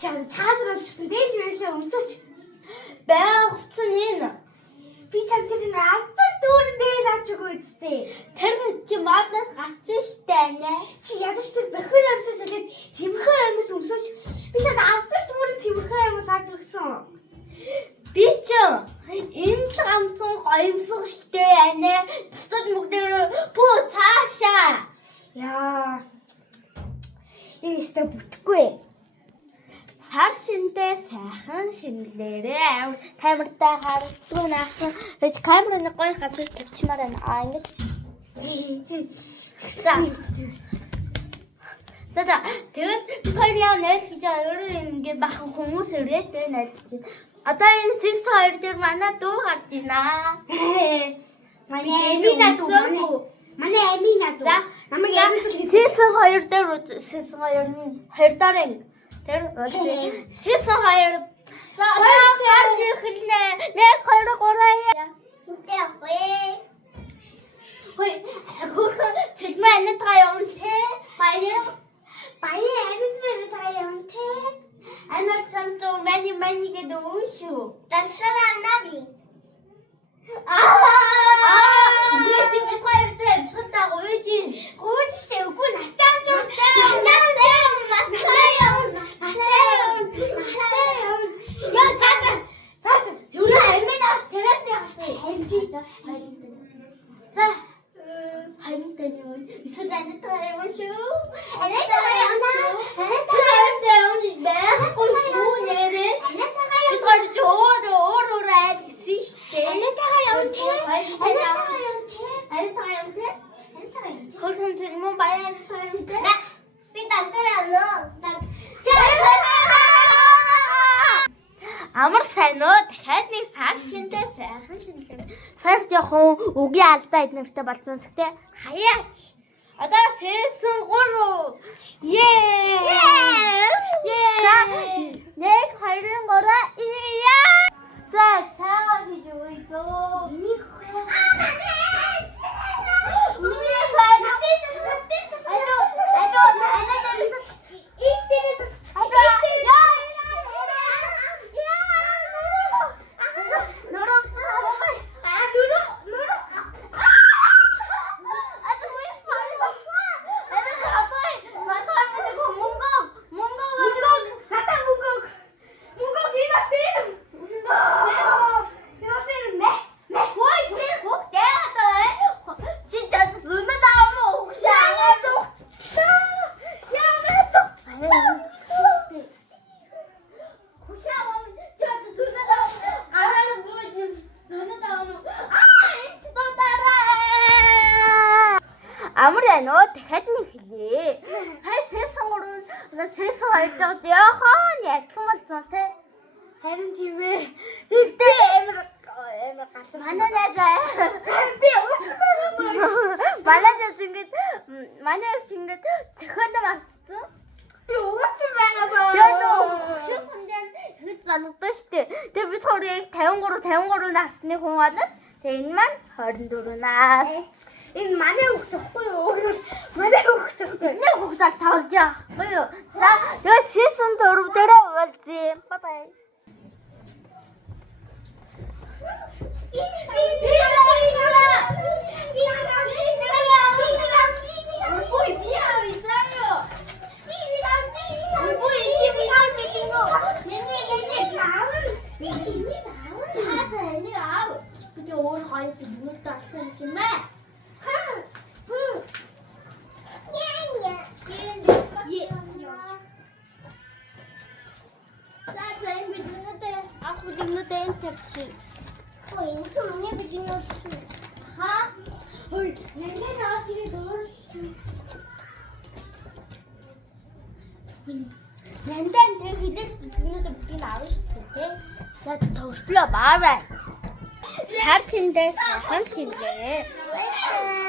Чад цаасар олчихсан дээр мөрөө өмсөж Байгцсан энэ. би чамд тэр автор дүүрэн дээр авч өгөө үсттэй. Тэр чи моднаас гарсан штэ нэ. Чи ядаж тэр бохир амьсаас олоод цэвэрхэн амьс өмсөж би чамд автор дүүрэн цэвэрхэн амьс авч өгсөн. Би ч энэ л ганцхан гоёмсох штэ нэ. Бусдад мөгдөр бүү цаашаа. Яа. Энэ өстө бүтэхгүй. Сар шиндээ сайхан шингэлээрээ амар камертай харддаг наасан. Гэж камерын гоё газар тавьчмаар байна. Ингэж. За тэгээд Виктория нэс гэж өөрөө ингэ бахан хүмүүс өрөөдөө нэлж. Одоо энэ сис хоёр дээр манай дуу гарч байна. Манай Эмина дүү. Манай Эмина дүү. За намайг яран зүйл сисэн 2 дээр сисэн 2 нь 2 дараа тэр сисэн 2 за гарч эхэлнэ. 1 2 3 Үнтэй хөөе. Хөөе цэлмэ анатгаа явна те. Баяа аминзэр таа юм те. анаа чамто мани гэдэг үүшүү. Дансараа наби. Үгүй чи бихээртэй бисгалтаа гуйж ин. Гууж штэ үгүй натааж юм. Яа цаа. Юуна аминаас терапи авсан. За хайртай юу? Эсвэл анатгаа явна шүү. Анатгаа явна. Анатгаа явна байхгүй шүү нэрээ. Анатгаа бид хоёр ч өөр айлгсэн штэ. Анатгаа явна те. Анатгаа явна те. Хөрхөн зэрэг баяа анатгаа явна те. Би дансараа явна. Амар сайн уу? Дахиад нэг сар шиндээ сайхан шинэлээ. Сард явах үгийн алдаа эднэртэй болсон. Гэтэ хаяач. Одоо сээсэн 3. Ее. За 1 2 3 ия. За цаагаа гэж үйдөө. Энийг Амар байна уу? Дахиад нэг хэлээ. Сая сээсэн 3, сээсэн 2 жоод яхаа ядсан болсон те. харин тийм ээ. Тэгтээ Амар гацсан. манай найзаа. Би уусан байгаа Манай ингэж цохиод мартсан. Би уусан байгаа баа. Тэгээд шүүхэндээ хэл залгадсан штэ. Тэгээд бид хоёрыг 53 насны хүн болоод тэгээд энэ маань 24 нас. Энэ манай хүүхд тахгүй юу? Манай хүүхд тахгүй. Нэг хүүхдээ тавьж яахгүй юу? За тэгээд season 4 дээрээ уулзъя. Бай бай. Ой, энэ ч миний гэж нэг Ха? Ой, нэлээд наач ирээд дуурш. Нандаа тэр хилээд биднүүд бүгдийг авна шүү дээ. За төвслөө баа бай. Сар шиндээ сайхан шингээ.